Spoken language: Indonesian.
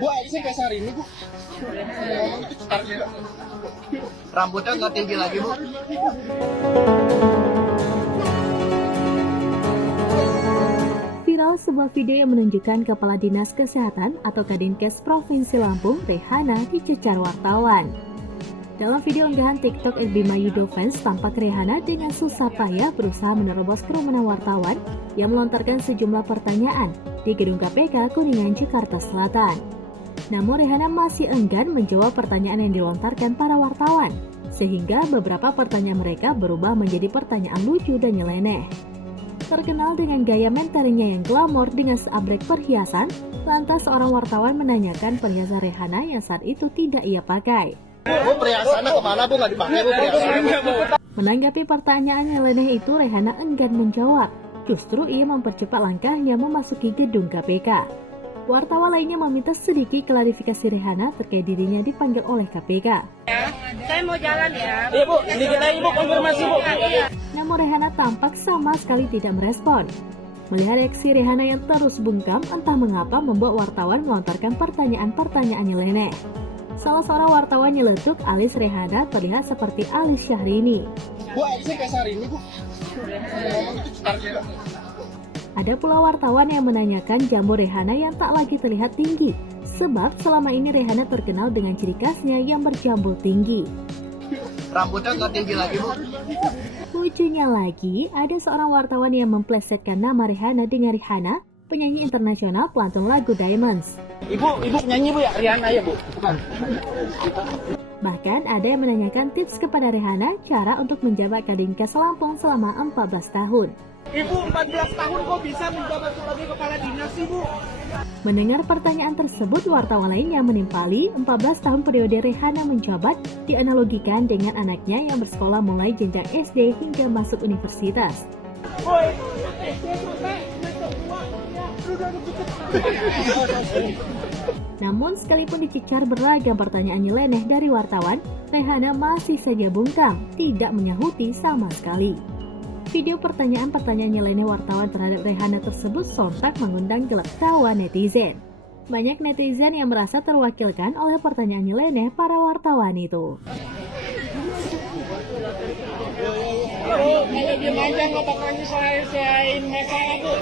Bu, saya kayak sehari ini, Bu. Rambutnya nggak tinggi lagi, Bu. Viral sebuah video yang menunjukkan Kepala Dinas Kesehatan atau Kadinkes Provinsi Lampung, Rehana, dicecar wartawan. Dalam video unggahan TikTok Bima Yudo Fans, tampak Rehana dengan susah payah berusaha menerobos kerumunan wartawan yang melontarkan sejumlah pertanyaan di gedung KPK Kuningan, Jakarta Selatan. Namun Rehana masih enggan menjawab pertanyaan yang dilontarkan para wartawan, sehingga beberapa pertanyaan mereka berubah menjadi pertanyaan lucu dan nyeleneh. Terkenal dengan gaya mentoringnya yang glamor dengan seabrek perhiasan, lantas seorang wartawan menanyakan perhiasan Rehana yang saat itu tidak ia pakai. Bu, perhiasannya kemana, Bu? Nggak dipakai, Bu, perhiasannya. Menanggapi pertanyaan nyeleneh itu, Rehana enggan menjawab. Justru ia mempercepat langkahnya memasuki gedung KPK. Wartawan lainnya meminta sedikit klarifikasi Rehana terkait dirinya dipanggil oleh KPK. Saya mau jalan ya. Iya, Bu. Sedikit aja, Bu. Konfirmasi, Bu. Namun Rehana tampak sama sekali tidak merespon. Melihat reaksi Rehana yang terus bungkam, entah mengapa membuat wartawan melontarkan pertanyaan-pertanyaan nyeleneh. Salah seorang wartawan nyeletuk alis Rehana terlihat seperti alis Syahrini. Bu, saya kayak sehari ini, Bu. Ada pula wartawan yang menanyakan jambu Rehana yang tak lagi terlihat tinggi, sebab selama ini Rehana terkenal dengan ciri khasnya yang berjambul tinggi. Rambutnya nggak tinggi lagi, Bu. Lucunya lagi, ada seorang wartawan yang memplesetkan nama Rehana dengan Rihanna, penyanyi internasional pelantun lagu Diamonds. Ibu penyanyi, Bu, ya? Rihanna, ya, Bu? Bahkan ada yang menanyakan tips kepada Rehana cara untuk menjabat Kadinkes Lampung selama 14 tahun. Ibu 14 tahun kok bisa menjabat sebagai kepala dinas, Bu? Mendengar pertanyaan tersebut, wartawan lain yang menimpali 14 tahun periode Rehana menjabat dianalogikan dengan anaknya yang bersekolah mulai jenjang SD hingga masuk universitas. Namun sekalipun dicecar beragam pertanyaan nyeleneh dari wartawan, Rehana masih saja bungkam, tidak menyahuti sama sekali. Video pertanyaan-pertanyaan nyeleneh wartawan terhadap Rehana tersebut sontak mengundang gelak tawa netizen. Banyak netizen yang merasa terwakilkan oleh pertanyaan nyeleneh para wartawan itu. Kalau dia panjang, nggak bakal nyusahin masalah, Bu.